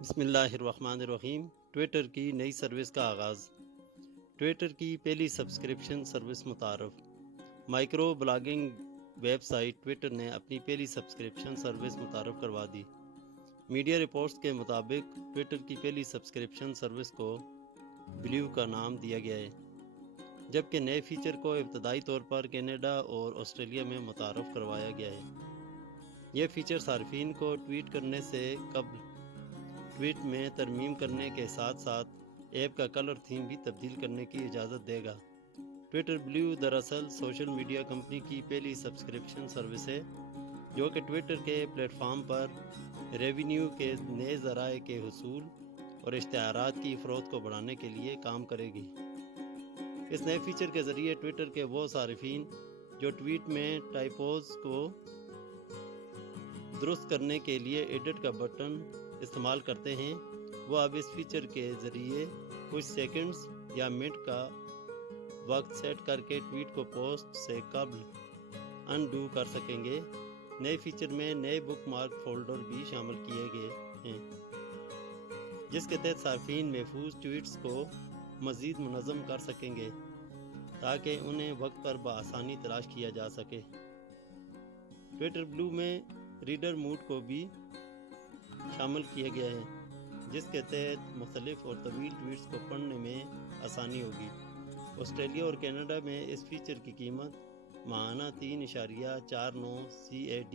بسم اللہ الرحمن الرحیم۔ ٹویٹر کی نئی سروس کا آغاز۔ ٹویٹر کی پہلی سبسکرپشن سروس متعارف۔ Micro blogging website Twitter نے اپنی پہلی سبسکرپشن سروس متعارف کروا دی۔ میڈیا رپورٹس کے مطابق ٹویٹر کی پہلی سبسکرپشن سروس کو بلیو کا نام دیا گیا ہے، جبکہ نئے فیچر کو ابتدائی طور پر کینیڈا اور آسٹریلیا میں متعارف کروایا گیا ہے۔ یہ فیچر صارفین کو ٹویٹ کرنے سے قبل ٹویٹ میں ترمیم کرنے کے ساتھ ساتھ ایپ کا کلر تھیم بھی تبدیل کرنے کی اجازت دے گا۔ ٹویٹر بلیو دراصل سوشل میڈیا کمپنی کی پہلی سبسکرپشن سروس ہے، جو کہ ٹویٹر کے پلیٹ فارم پر ریونیو کے نئے ذرائع کے حصول اور اشتہارات کی فروخت کو بڑھانے کے لیے کام کرے گی۔ اس نئے فیچر کے ذریعے ٹویٹر کے وہ صارفین جو ٹویٹ میں ٹائپوز کو درست کرنے کے لیے ایڈٹ کا بٹن استعمال کرتے ہیں، وہ اب اس فیچر کے ذریعے کچھ سیکنڈز یا منٹ کا وقت سیٹ کر کے ٹویٹ کو پوسٹ سے قبل انڈو کر سکیں گے۔ نئے فیچر میں نئے بک مارک فولڈر بھی شامل کیے گئے ہیں، جس کے تحت صارفین محفوظ ٹویٹس کو مزید منظم کر سکیں گے تاکہ انہیں وقت پر بآسانی تلاش کیا جا سکے۔ ٹویٹر بلیو میں ریڈر موڈ کو بھی شامل کیا گیا ہے، جس کے تحت مختلف اور طویل ٹویٹس کو پڑھنے میں آسانی ہوگی۔ آسٹریلیا اور کینیڈا میں اس فیچر کی قیمت ماہانہ 3.49 CAD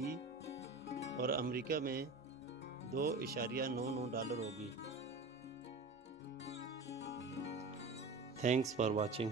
اور امریکہ میں $2.99 ہوگی۔ Thanks for watching.